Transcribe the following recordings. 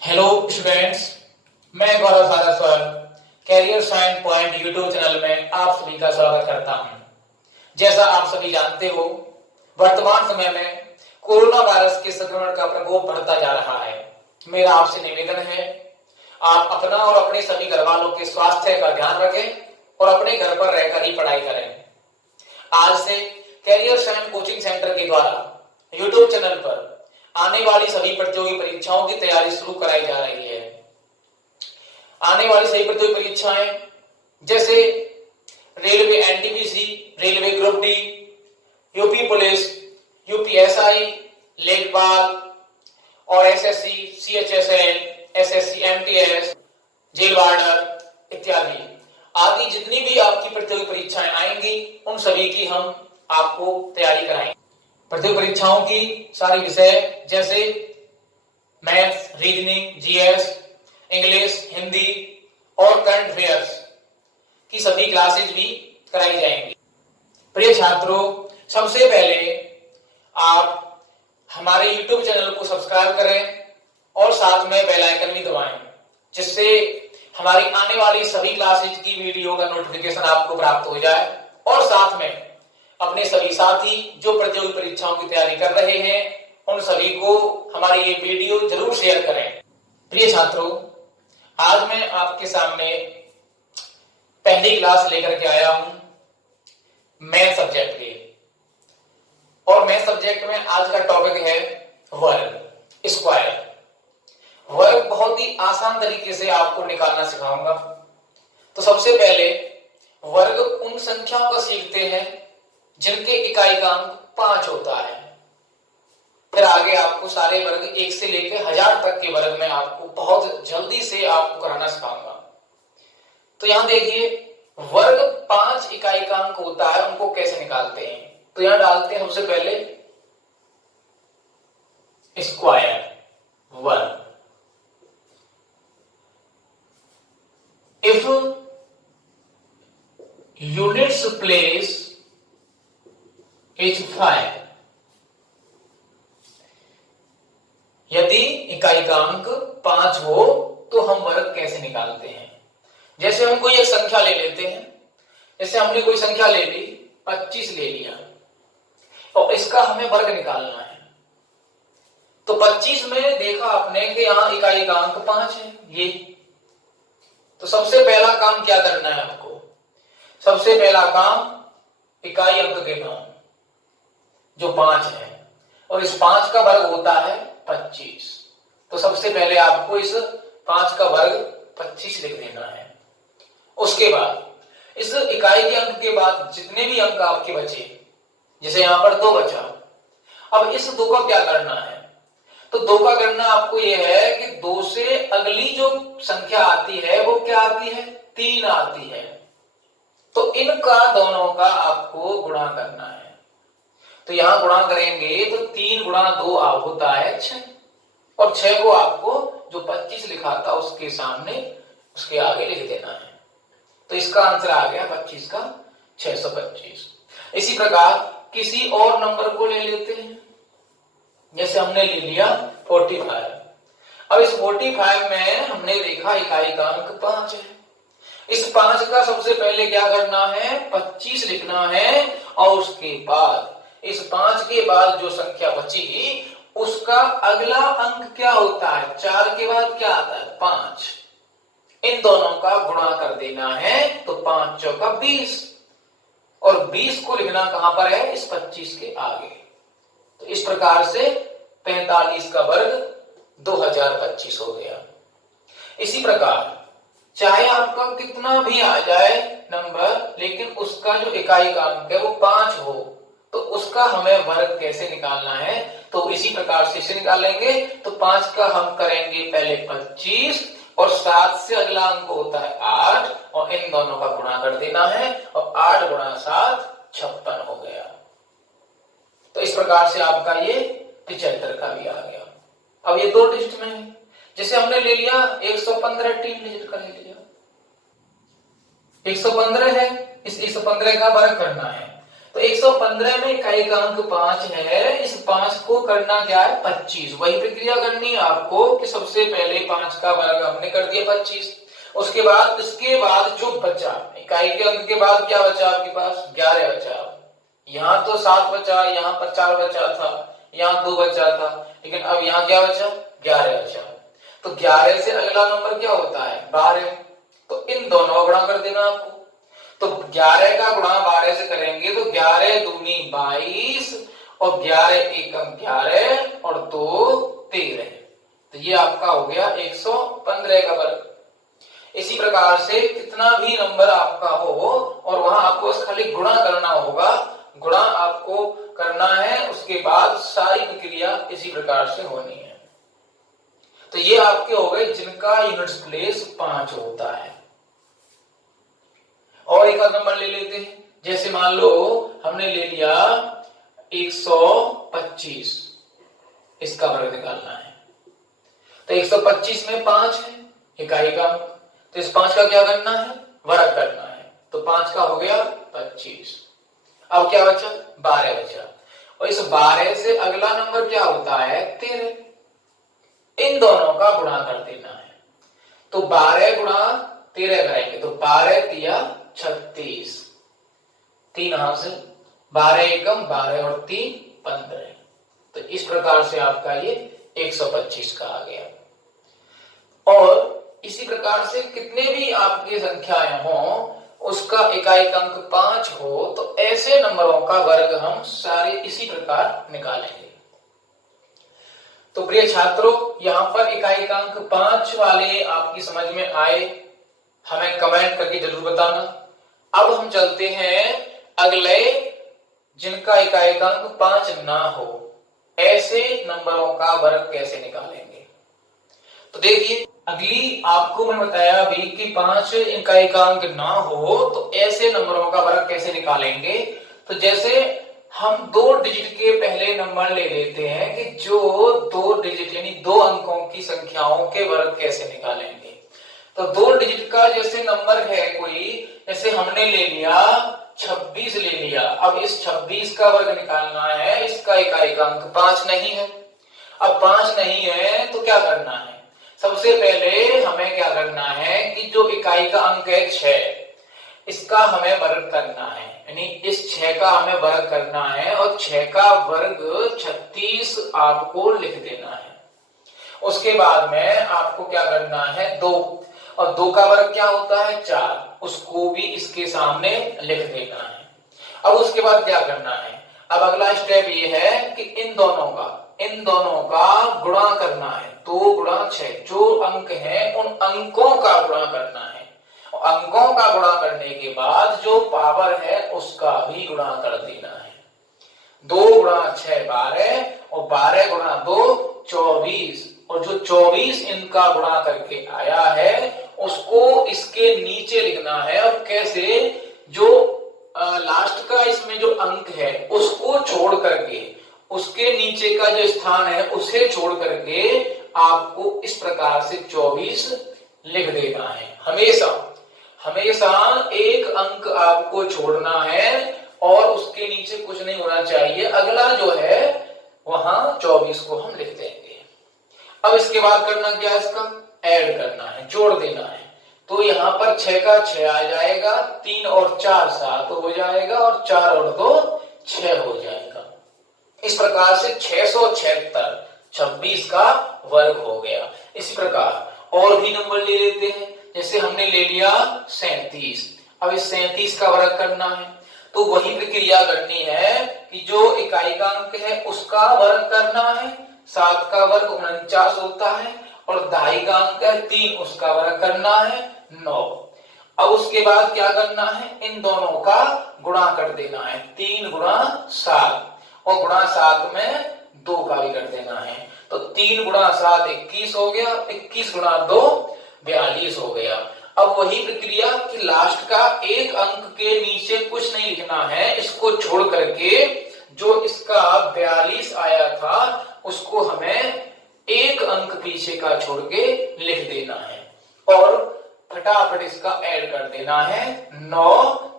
Hello students, मैं Gaurav Saraswat career science point YouTube channel में आप सभी का स्वागत करता हूं। जैसा आप सभी जानते हो, वर्तमान समय में कोरोना वायरस के संक्रमण का प्रकोप बढ़ता जा रहा है। मेरा आपसे निवेदन है, आप अपना और अपने सभी घर वालों के स्वास्थ्य का ध्यान रखें और अपने घर पर रहकर ही पढ़ाई करें। आज से कैरियर साइंस कोचिंग सेंटर के द्वारा यूट्यूब चैनल पर आने वाली सभी प्रतियोगी परीक्षाओं की तैयारी शुरू कराई जा रही है। आने वाली सभी प्रतियोगी परीक्षाएं जैसे railway NTPC, railway group D, UP police, UPSI, लेखपाल और SSC, CHSL, SSC MTS, jail warder इत्यादि आदि जितनी भी आपकी प्रतियोगी परीक्षाएं आएंगी उन सभी की हम आपको तैयारी कराएंगे। प्रतियोगी परीक्षाओं की सारी विषय जैसे maths, reasoning, GS, English, Hindi और करंट अफेयर्स की सभी क्लासेज भी कराई जाएंगी। प्रिय छात्रों, सबसे पहले आप हमारे YouTube चैनल को सब्सक्राइब करें और साथ में बेल आइकन भी दबाएं, जिससे हमारी आने वाली सभी क्लासेज की वीडियो का नोटिफिकेशन आपको प्राप्त हो जाए। और साथ में अपने सभी साथी जो प्रतियोगी परीक्षाओं की तैयारी कर रहे हैं उन सभी को हमारी ये वीडियो जरूर शेयर करें। प्रिय छात्रों, आज मैं आपके सामने पहली क्लास लेकर के आया हूं मैथ सब्जेक्ट के, और मैथ सब्जेक्ट में आज का टॉपिक है वर्ग, स्क्वायर। वर्ग बहुत ही आसान तरीके से आपको निकालना सिखाऊंगा। तो सबसे पहले वर्ग उन संख्याओं का सीखते हैं जिनके इकाई का अंक 5 होता है। फिर आगे आपको सारे वर्ग 1 से लेकर 1000 तक के वर्ग में आपको बहुत जल्दी से आपको कराना सिखाऊंगा। तो यहां देखिए, वर्ग 5 इकाई का अंक होता है, उनको कैसे निकालते हैं। तो यहां डालते हैं सबसे पहले स्क्वायर, वर्ग। इफ यूनिट्स प्लेस इज 5, यदि इकाई का अंक 5 हो तो हम वर्ग कैसे निकालते हैं। जैसे हम कोई एक संख्या ले लेते हैं, जैसे हमने कोई संख्या ले ली, 25 ले लिया, और इसका हमें वर्ग निकालना है। तो 25 में देखा आपने कि यहां इकाई का अंक 5 है, ये। तो सबसे पहला काम क्या करना है आपको? सबसे पहला काम इकाई अंक के नाम जो 5 है, और इस 5 का वर्ग होता है 25। तो सबसे पहले आपको इस 5 का वर्ग 25 लिख देना है। उसके बाद इस इकाई के अंक के बाद जितने भी अंक आपके बचे, जैसे यहां पर 2 बचा, अब इस 2 का क्या करना है? तो 2 का करना आपको यह है कि 2 से अगली जो संख्या आती है वो क्या आती है? 3 आती है। तो इनका दोनों का आपको गुणा करना है। तो यहां गुणा करेंगे तो 3 गुणा 2 होता है 6, और 6 को आपको जो 25 लिखा था उसके सामने, उसके आगे लिख देना है। तो इसका आंसर आ गया 25 का 625। इसी प्रकार किसी और नंबर को ले लेते हैं, जैसे हमने ले लिया 45। अब इस 45 में हमने देखा इकाई का अंक 5 है। इस 5 का सबसे पहले क्या करना है? 25 लिखना है, और उसके बाद इस 5 के बाद जो संख्या बचेगी उसका अगला अंक क्या होता है? 4 के बाद क्या आता है? 5। इन दोनों का गुणा कर देना है, तो 5 चौका 20, और 20 को लिखना कहां पर है? इस 25 के आगे। तो इस प्रकार से 45 का वर्ग 2025 हो गया। इसी प्रकार चाहे आपका कितना भी आ जाए नंबर, लेकिन उसका जो इकाई का अंक है वो 5 हो, तो उसका हमें वर्ग कैसे निकालना है? तो इसी प्रकार से इसे निकालेंगे। तो 5 का हम करेंगे पहले 25, और 7 से अगला अंक होता है 8, और इन दोनों का गुणा कर देना है, और 8 गुणा 7 56 हो गया। तो इस प्रकार से आपका ये 75 का भी आ गया। अब ये 2 डिजिट में है, जैसे हमने ले लिया 115, 3 डिजिट का ले लिया, 115 है, इस 115 का वर्ग करना है। तो 115 में इकाई का अंक 5 है, इस 5 को करना क्या है 25। वही प्रक्रिया करनी है आपको कि सबसे पहले 5 का वर्ग हमने कर दिया 25, इसके बाद जो बचा इकाई के अंक के बाद क्या बचा आपके पास 11 बचा। यहाँ तो 7 बचा, यहाँ पर 4 बचा था, यहाँ 2 बचा था, लेकिन अब यहाँ क्या बचा 11 बचा। तो 11 से अगला नंबर क्या होता है 12, तो इन दोनों का गुणा कर देना आपको। तो 11 का गुणा 12 से करेंगे तो 11 दूनी 22 और 11 एकम 11 और 2 13। तो ये आपका हो गया 115 का वर्ग। इसी प्रकार से कितना भी नंबर आपका हो और वहां आपको खाली गुणा करना होगा, गुणा आपको करना है, उसके बाद सारी प्रक्रिया इसी प्रकार से होनी है। तो ये आपके हो गए जिनका यूनिट्स प्लेस 5 होता है। और एक और नंबर ले लेते हैं, जैसे मान लो हमने ले लिया 125, इसका वर्ग निकालना है। तो 125 में 5 है इकाई का, तो इस 5 का क्या करना है वर्ग करना है। तो 5 का हो गया 25। अब क्या बचा 12 बचा, और इस 12 से अगला नंबर क्या होता है 13। इन दोनों का गुणा कर देना है। तो 12 गुणा 13 करेंगे तो 12 तिया 36, 3 हाथ से 12 एकम 12 और 3 15। तो इस प्रकार से आपका ये 125 का आ गया। और इसी प्रकार से कितने भी आपकी संख्याएं हो उसका इकाई का अंक 5 हो तो ऐसे नंबरों का वर्ग हम सारे इसी प्रकार निकालेंगे। तो प्रिय छात्रों, यहाँ पर इकाई का अंक 5 वाले आपकी समझ में आए, हमें कमेंट करके जरूर बताना। अब हम चलते हैं अगले जिनका इकाई का अंक 5 ना हो, ऐसे नंबरों का वर्ग कैसे निकालेंगे। तो देखिए, अगली आपको मैं बताया अभी कि 5 इकाई का अंक ना हो तो ऐसे नंबरों का वर्ग कैसे निकालेंगे। तो जैसे हम 2 डिजिट के पहले नंबर ले लेते हैं कि जो 2 डिजिट यानी 2 अंकों की संख्याओं के वर्ग कैसे निकालेंगे। तो 2 डिजिट का जैसे नंबर है कोई, जैसे हमने ले लिया 26 ले लिया, अब इस 26 का वर्ग निकालना है, इसका इकाई का अंक 5 नहीं है। अब 5 नहीं है तो क्या करना है, सबसे पहले हमें क्या करना है कि जो इकाई का अंक है 6, इसका हमें वर्ग करना है, यानी इस 6 का हमें वर्ग करना है और 6 का वर्ग 36 आपको लिख देना है। उसके बाद में आपको क्या करना है 2, और 2 का वर्ग क्या होता है 4, उसको भी इसके सामने लिख देना है। अब उसके बाद क्या करना है, अब अगला स्टेप ये है कि इन दोनों का गुणा करना है। 2 गुणा 6, जो अंक है उन अंकों का गुणा करना है, और अंकों का गुणा करने के बाद जो पावर है उसका भी गुणा कर देना है। 2 गुणा 6 12 और 12 गुणा 2 24, और जो 24 इनका गुणा करके आया है उसको इसके नीचे लिखना है। और कैसे, जो लास्ट का इसमें जो अंक है उसको छोड़ करके उसके नीचे का जो स्थान है उसे छोड़ करके आपको इस प्रकार से 24 लिख देना है। हमेशा एक अंक आपको छोड़ना है और उसके नीचे कुछ नहीं होना चाहिए, अगला जो है वहां 24 को हम लिख देंगे। अब इसके बाद करना क्या है, इसका ऐड करना है, जोड़ देना है। तो यहाँ पर 6 का 6 आ जाएगा, 3 और 4 7 हो जाएगा, और 4 और 2 6 हो जाएगा। इस प्रकार से 676 26 का वर्ग हो गया। इसी प्रकार और भी नंबर ले लेते हैं, जैसे हमने ले लिया 37, अब इस 37 का वर्ग करना है। तो वही प्रक्रिया करनी है कि जो इकाई का अंक है उसका वर्ग करना है, 7 का वर्ग 49 होता है, और दहाई का अंक है 3, उसका वर्ग करना है 9। अब उसके बाद क्या करना है, इन दोनों का गुणा कर देना है, 3 गुणा 7 और गुणा 7 में 2 का भी कर देना है। तो 3 गुणा 7 21 हो गया, 21 गुणा 2 42 हो गया। अब वही प्रक्रिया कि लास्ट का एक अंक के नीचे कुछ नहीं लिखना है, इसको छोड़ करके जो इसका 42 आया था उसको हमें एक अंक पीछे का छोड़ के लिख देना है। और फटाफट इसका ऐड कर देना है। 9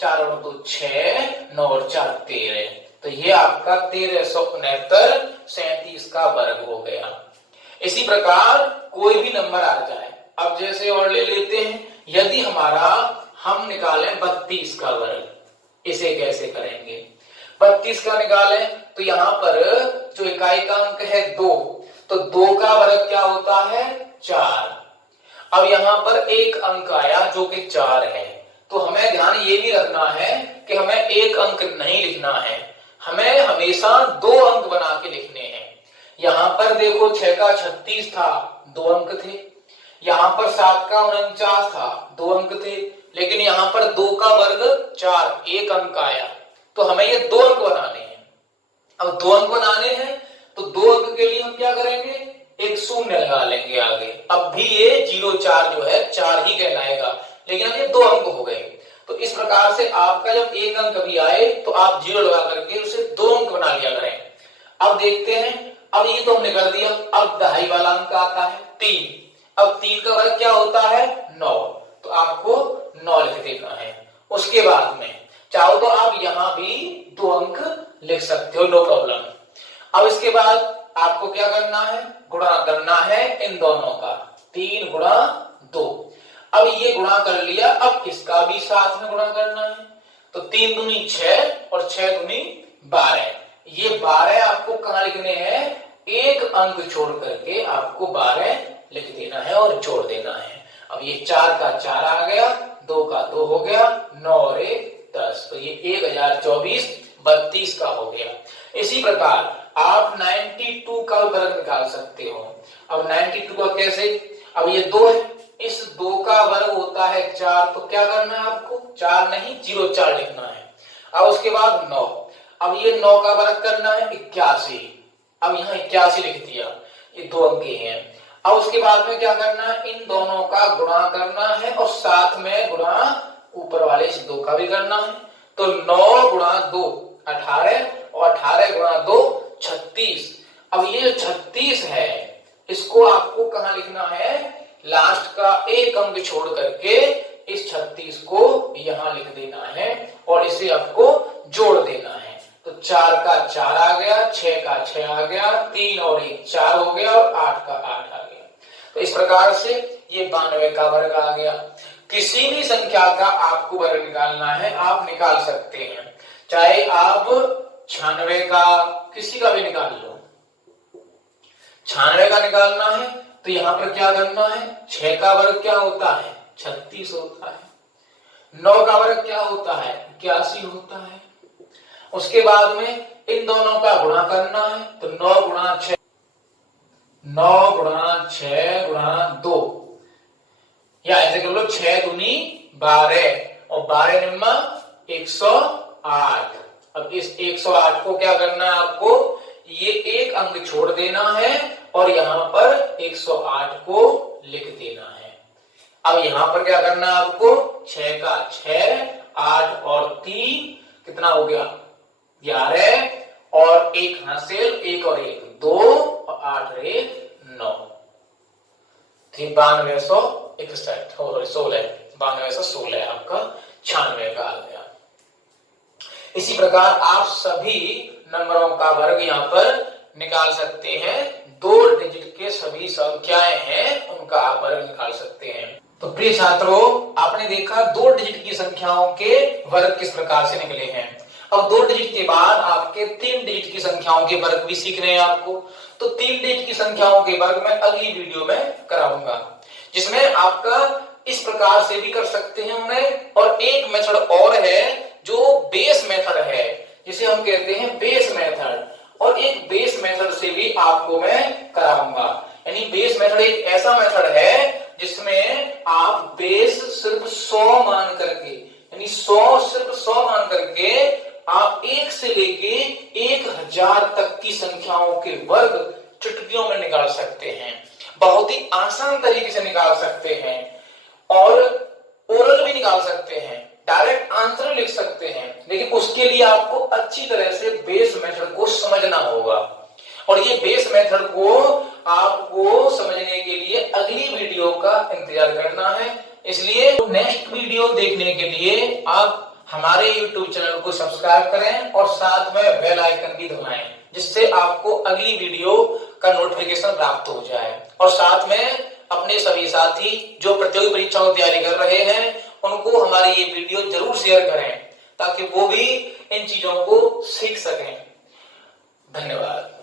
4 और 2 6, 9 और 4 13। तो ये आपका 1369 37 का वर्ग हो गया। इसी प्रकार कोई भी नंबर आ जाए, अब जैसे और ले लेते हैं, यदि हमारा हम निकालें 32 का वर्ग, इसे कैसे करेंगे? 32 का निकालें तो यहां पर जो इकाई का अंक है 2, तो 2 का वर्ग क्या होता है? 4। अब यहां पर एक अंक आया जो कि 4 है, तो हमें ध्यान ये भी रखना है कि हमें एक अंक नहीं लिखना है, हमें हमेशा 2 अंक बना के लिखने हैं। यहां पर देखो 6 का 36 था, 2 अंक थे। यहां पर 7 का 49 था, 2 अंक थे। लेकिन यहां पर 2 का वर्ग 4, एक अंक आया, तो हमें ये 2 अंक बनाने हैं। अब 2 अंक बनाने हैं तो 2 अंक के लिए हम क्या करेंगे? एक शून्य लगा लेंगे आगे। अब भी ये 04 जो है 4 ही कहलाएगा, लेकिन अब ये 2 अंक हो गए। तो इस प्रकार से आपका जब एक अंक भी आए तो आप 0 लगा करके उसे 2 अंक बना लिया करें। अब देखते हैं, अब ये तो हमने कर दिया। अब दहाई वाला अंक आता है 3। अब 3 का वर्ग क्या होता है? 9, तो आपको 9 लिख देना है। उसके बाद में चाहो तो आप यहां भी 2 अंक लिख सकते हो, नो प्रॉब्लम। अब इसके बाद आपको क्या करना है? गुणा करना है इन दोनों का, 3 गुणा 2। अब ये गुणा कर लिया, अब इसका भी साथ में गुणा करना है, तो 3 दूनी 6 और 6 दूनी 12। ये 12 आपको कहां लिखने हैं? एक अंक छोड़ करके आपको 12 लिख देना है और जोड़ देना है। अब ये 4 का 4 आ गया, 2 का 2 हो गया, 9 और 1 10, तो ये 1024 32 का हो गया। इसी प्रकार आप 92 का वर्ग निकाल सकते हो। अब 92 का कैसे? अब ये 2 है, इस 2 का वर्ग होता है 4, तो क्या करना है आपको? 4 नहीं 04 लिखना है। अब उसके बाद 9, अब ये 9 का वर्ग करना है 81। अब यहाँ 81 लिख दिया, ये 2 अंक हैं। अब उसके बाद में क्या करना है? इन दोनों का गुणा करना है और साथ में गुणा ऊपर वाले इस 2 का भी करना है। तो 9 गुणा 2 18 और 18 गुणा 2 36। अब ये जो 36 है इसको आपको कहां लिखना है? लास्ट का एक अंक छोड़ करके इस 36 को यहां लिख देना है और इसे आपको जोड़ देना है। तो 4 का 4 आ गया, 6 का 6 आ गया, 3 और 1 4 हो गया और 8 का 8 आ गया। तो इस प्रकार से ये 92 का वर्ग आ गया। किसी भी संख्या का आपको वर्ग निकालना है, आप निकाल सकते हैं, चाहे आप 96 का किसी का भी निकाल लो। 96 का निकालना है तो यहां पर क्या करना है? 6 का वर्ग क्या होता है? 36 होता है। 9 का वर्ग क्या होता है? 81 होता है। उसके बाद में इन दोनों का गुणा करना है, तो 9 गुणा 6 9 गुणा 6 गुणा 2, या ऐसे कर लो 6 दूनी 12 और 12 निम्मा 108। अब इस 108 को क्या करना है आपको? ये एक अंक छोड़ देना है और यहां पर 108 को लिख देना है। अब यहां पर क्या करना है आपको? 6 का 6, 8 और 3 कितना हो गया? 11 और 1 हासिल, 1 और 1 2 और 8 और 1 9, 9261 और 16 9216 आपका 96 का आ गया। इसी प्रकार आप सभी नंबरों का वर्ग यहाँ पर निकाल सकते हैं। 2 डिजिट के सभी संख्याएं हैं उनका आप वर्ग निकाल सकते हैं। तो प्रिय छात्रों, आपने देखा 2 डिजिट की संख्याओं के वर्ग किस प्रकार से निकले हैं। अब 2 डिजिट के बाद आपके 3 डिजिट की संख्याओं के वर्ग भी सीखने हैं आपको। तो 3 डिजिट की संख्याओं के वर्ग मैं अगली वीडियो में कराऊंगा, जिसमें आपका इस प्रकार से भी कर सकते हैं उन्हें। और एक मेथड और है जो बेस मेथड है, जिसे हम कहते हैं बेस मेथड, और एक बेस मेथड से भी आपको मैं कराऊंगा। यानी बेस मेथड एक ऐसा मेथड है जिसमें आप बेस सिर्फ 100 मान करके, यानी 100 सिर्फ 100 मान करके आप 1 से लेके 1000 तक की संख्याओं के वर्ग चुटकियों में निकाल सकते हैं। बहुत ही आसान तरीके से निकाल सकते हैं और ओरल भी निकाल सकते हैं, डायरेक्ट आंसर लिख सकते हैं। लेकिन उसके लिए आपको अच्छी तरह से बेस मेथड को समझना होगा, और ये बेस मेथड को आपको समझने के लिए अगली वीडियो का इंतजार करना है। इसलिए नेक्स्ट वीडियो देखने के लिए आप हमारे YouTube चैनल को सब्सक्राइब करें और साथ में बेल आइकन भी दबाएं, जिससे आपको अगली वीडियो का नोटिफिकेशन प्राप्त हो जाए। और साथ में अपने सभी साथी जो प्रतियोगी परीक्षाओं की तैयारी कर रहे हैं उनको हमारी ये वीडियो जरूर शेयर करें, ताकि वो भी इन चीजों को सीख सकें। धन्यवाद।